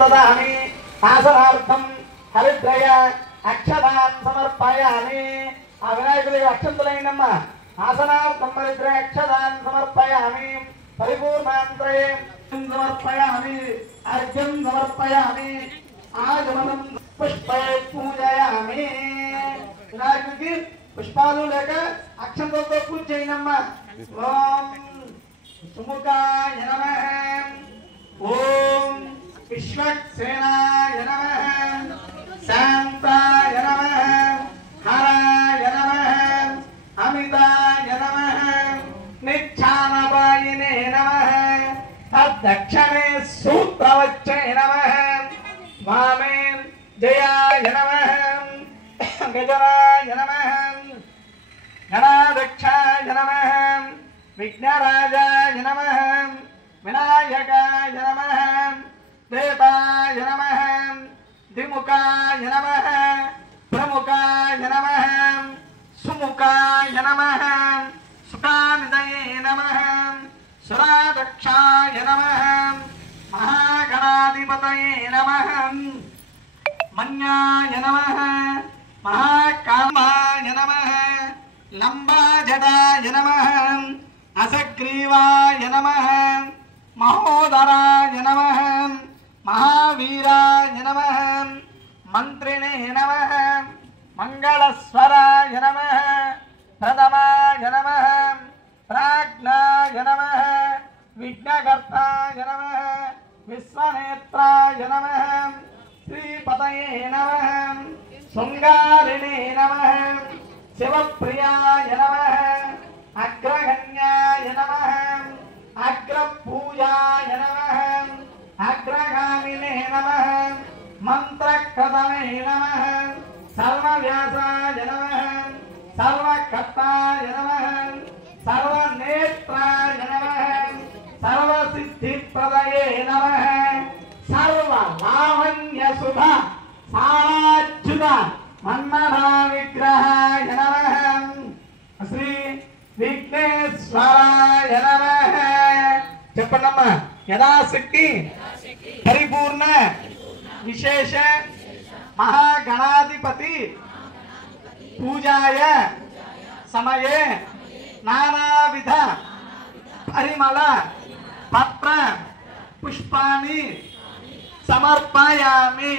ददामि आसनार्थं हरिद्रय अक्षतान् समर्पयामि आ विनायकुडिकि अक्षन्तुलैनम्मा आसनार्थं हरिद्रय अक्षतान् समर्पयामि परिपूर्णान्त्रये समर्पयामि अर्घ्यं समर्पयामि आगमनं पुष्पै पूजयामि विनायकुडिकि पुष्पालु लेक अक्षन्तलतो पूज चेयनम्मा ओम सुमुखाय नमः ओम विश्वक्सेनाय नमः शान्ताय नमः हराय नमः अमिताय नमः निच्छानपायिने नमः तद्दक्षिणे सूत्रवच्चे नमः वामे जयाय नमः गजराय नमः गणाध्यक्षाय नमः विघ्नराजाय नमः विनायकाय नमः देवाय नमः द्विमुखाय नमः प्रमुखाय नमः सुमुखाय नमः सुखानिधये नमः सुराध्यक्षाय नमः महागणाधिपतये नमः मन्याय नमः महाकामाय नमः लंबाजटाय नमः असग्रीवाय नमः महोदराय नमः महावीराय नमः मंत्रिणे नमः मंगलस्वराय नमः प्रथमाय नमः प्राज्ञाय नमः विघ्नकर्ताय नमः विश्वनेत्राय नमः श्रीपतये नमः शृंगारिणे नमः शिवप्रियाय नमः अग्रगण्याय नमः अग्रपूजाय नमः अग्रगामिने नमः मंत्रकृतमे नमः सर्वव्यासाय नमः सर्वकर्ताय नमः सर्वनेत्राय नमः सर्वसिद्धिप्रदये नमः सर्वलावण्यसुधा साराच्युत मन्मना विग्रहाय नमः श्री विघ्नेश्वराय नमः చెప్పండమ్మ యథాశక్తి పరిపూర్ణ విశేష మహాగణాధిపతి పూజాయ సమయే నానావిధ పరిమళ పత్ర పుష్పాన్ని సమర్పయామి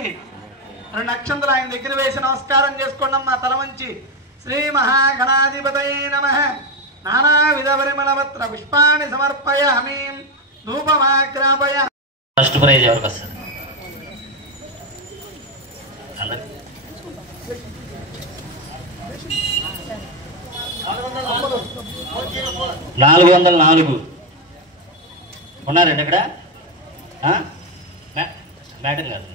రెండు అక్షంతలు ఆయన దగ్గర వేసి నమస్కారం చేసుకోండమ్మా తల వంచి శ్రీ మహాగణాధిపతయే నమః నానావిధ పరిమళపత్ర పుష్పాన్ని సమర్పయామి ధూపమాగ్రాపయామి ఫస్ట్ ప్రైజ్ ఎవరికి వస్తుంది 404 ఉన్నారండి ఇక్కడ మేడం కాదు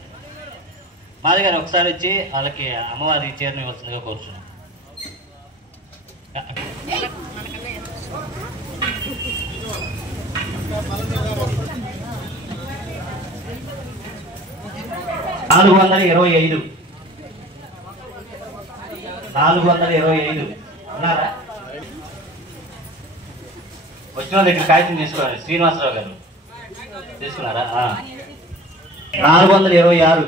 మాది గారు ఒకసారి వచ్చి వాళ్ళకి అమ్మవారి చీరని ఇవ్వాల్సిందిగా కోరుచున్నాం. $425 ఉన్నారా? వచ్చిన దగ్గర కాగితం తీసుకోవాలి. శ్రీనివాసరావు గారు తీసుకున్నారా? 426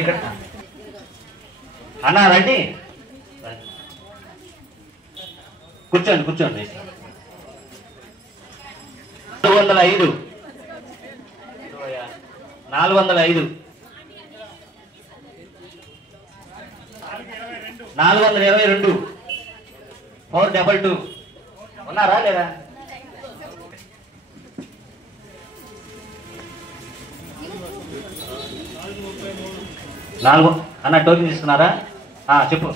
ఇక్కడ అన్నా రండి, కూర్చోండి 405 422 422 ఉన్నారా లేదా? అన్న టోకెన్ తీసుకున్నారా? చెప్పు.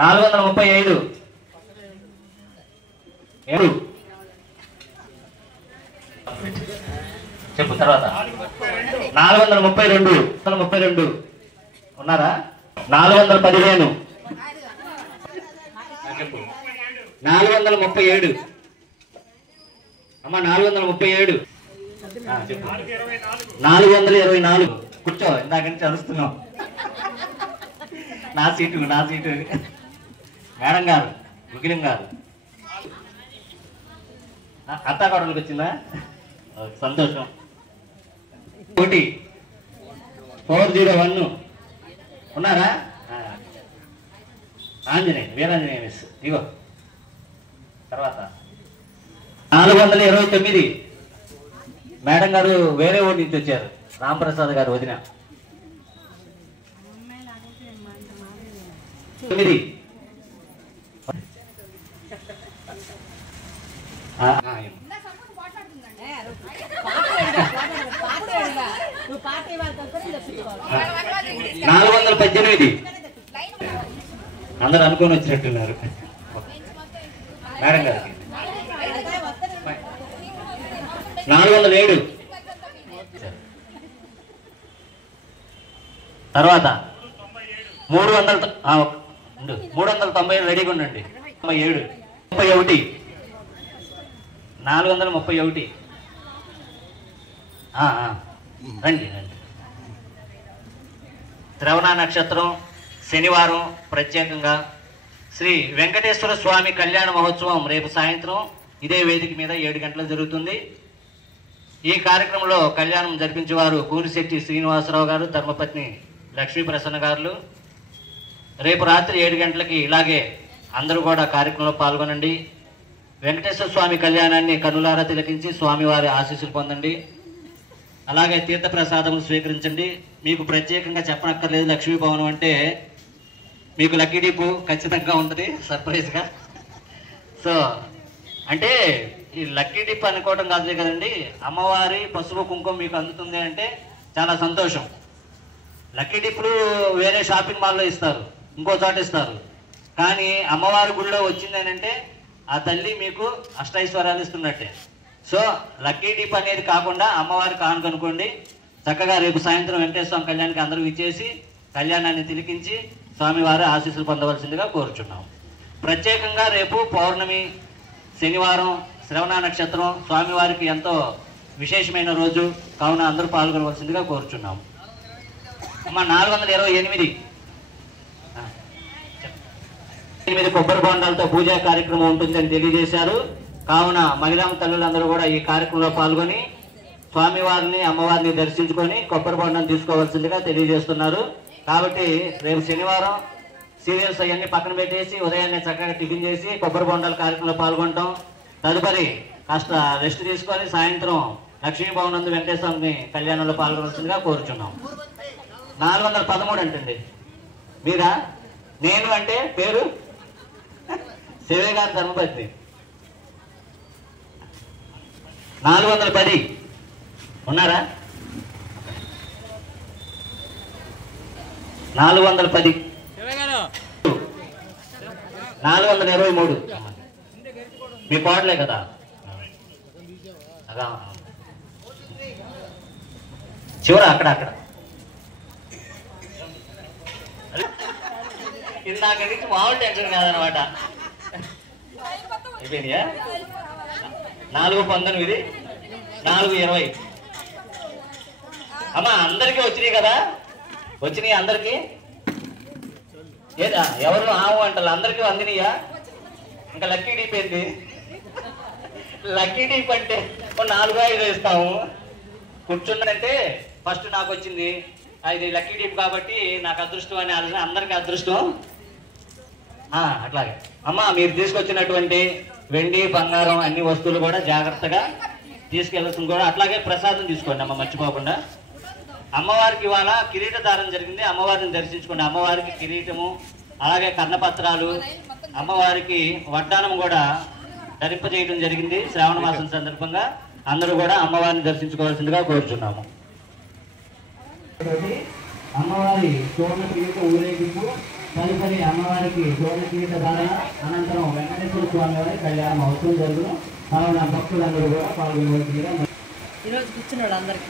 435 చెప్పు. తర్వాత 432 ఉన్నారా? 415 చెప్పు. 437 అమ్మ 437. 424. కూర్చో, ఇందాక నుంచి అరుస్తున్నావు. నా సీటు మేడం గారు, ముగిలిం గారు. అత్తా కోడలకు వచ్చిందా? సంతోషం. 401 ఉన్నారా? వీరాంజనేయ మిస్. ఇగో తర్వాత 429. మేడం గారు వేరే ఊరి నుంచి వచ్చారు. రాంప్రసాద్ గారు వదిన. 9. ఆ 418. అందరు అనుకొని వచ్చినట్టున్నారు మేడం గారికి. 407. తర్వాత 390 రెడీగా ఉండండి. 31. 431. రండి. శ్రవణ నక్షత్రం శనివారం ప్రత్యేకంగా శ్రీ వెంకటేశ్వర స్వామి కళ్యాణ మహోత్సవం రేపు సాయంత్రం ఇదే వేదిక మీద 7 గంటలకు జరుగుతుంది. ఈ కార్యక్రమంలో కళ్యాణం జరిపించేవారు కూరిశెట్టి శ్రీనివాసరావు గారు, ధర్మపత్ని లక్ష్మీ ప్రసన్న గారు. రేపు రాత్రి 7 గంటలకి ఇలాగే అందరూ కూడా కార్యక్రమంలో పాల్గొనండి. వెంకటేశ్వర స్వామి కళ్యాణాన్ని కన్నులారా తిలకించి స్వామివారి ఆశీస్సులు పొందండి. అలాగే తీర్థ ప్రసాదములు స్వీకరించండి. మీకు ప్రత్యేకంగా చెప్పనక్కర్లేదు, లక్ష్మీ భవనం అంటే మీకు లక్కీ డిప్ ఖచ్చితంగా ఉంటుంది సర్ప్రైజ్గా. సో అంటే ఈ లక్కీ డిప్ అనుకోవడం కాదులే కదండి, అమ్మవారి పసుపు కుంకుమ మీకు అందుతుంది అంటే చాలా సంతోషం. లక్కీ డిప్లు వేరే షాపింగ్ మాల్లో ఇస్తారు, ఇంకో చోట ఇస్తారు. కానీ అమ్మవారి గుడిలో వచ్చింది అంటే ఆ తల్లి మీకు అష్టైశ్వర్యాలు ఇస్తున్నట్టే. సో లక్కీ డిప్ అనేది కాకుండా అమ్మవారి కానుకనుకోండి. చక్కగా రేపు సాయంత్రం వెంకటేశ్వర స్వామి కళ్యాణానికి అందరూ ఇచ్చేసి కళ్యాణాన్ని తిలికించి స్వామివారి ఆశీస్సులు పొందవలసిందిగా కోరుచున్నాం. ప్రత్యేకంగా రేపు పౌర్ణమి, శనివారం, శ్రవణ నక్షత్రం స్వామివారికి ఎంతో విశేషమైన రోజు కావున అందరూ పాల్గొనవలసిందిగా కోరుచున్నాం. అమ్మ 428. 8 కొబ్బరి బొండాలతో పూజా కార్యక్రమం ఉంటుందని తెలియజేశారు. కావున మహిళా తల్లులందరూ కూడా ఈ కార్యక్రమంలో పాల్గొని స్వామివారిని అమ్మవారిని దర్శించుకొని కొబ్బరి బొండం తీసుకోవాల్సిందిగా తెలియజేస్తున్నారు. కాబట్టి రేపు శనివారం సీరియల్స్ అవన్నీ పక్కన పెట్టేసి ఉదయాన్నే చక్కగా టిఫిన్ చేసి కొబ్బరి బొండాల కార్యక్రమంలో పాల్గొంటాం. తదుపరి కాస్త రెస్ట్ తీసుకొని సాయంత్రం లక్ష్మీ భవనందు వెంకటేశ్వర స్వామి కళ్యాణంలో పాల్గొనాల్సిందిగా కోరుచున్నాం. 413 అంటండి. మీరా? నేను అంటే పేరు శివయ్య గారి ధర్మపత్ని. 410 ఉన్నారా? 410. 423 మీ కోడలే కదా? చివర అక్కడ ఇందాక నుంచి మామూలు టెన్షన్ కాదనమాట. అయిపోయినాయా? 419. 420. అమ్మా అందరికీ వచ్చినాయి కదా? వచ్చినాయి అందరికీ? ఏదా ఎవరు ఆవు అంటారు? అందరికీ అందినయా? ఇంకా లక్కీ డీప్ ఏంటి? లక్కీ డీప్ అంటే 4-5 ఇస్తాము. కూర్చున్నానంటే ఫస్ట్ నాకు వచ్చింది ఇది లక్కీ డీప్ కాబట్టి నాకు అదృష్టం అని ఆలోచన. అందరికీ అదృష్టం అట్లాగే. అమ్మ మీరు తీసుకొచ్చినటువంటి వెండి, బంగారం అన్ని వస్తువులు కూడా జాగ్రత్తగా తీసుకెళ్లాల్సింది కూడా. అట్లాగే ప్రసాదం తీసుకోండి అమ్మ, మర్చిపోకుండా. అమ్మవారికి ఇవాళ కిరీటధారణ జరిగింది. అమ్మవారిని దర్శించుకోండి. అమ్మవారికి కిరీటము, అలాగే కర్ణపత్రాలు, అమ్మవారికి వడ్డానం కూడా ధరింపజేయడం జరిగింది. శ్రావణ మాసం సందర్భంగా అందరూ కూడా అమ్మవారిని దర్శించుకోవాల్సిందిగా కోరుచున్నాము. అమ్మవారి చూర్ణ కిరీట ఊరేగింపు, తదుపరి అమ్మవారికి చూర్ణ కిరీట ధారణ, అనంతరం వెంకటేశ్వర స్వామి వారి కళ్యాణం అవుతుంది జరుగును. కావున భక్తులందరూ కూడా పాల్గొనవలసిందిగా. ఈరోజు కూర్చున్నాడు అందరికి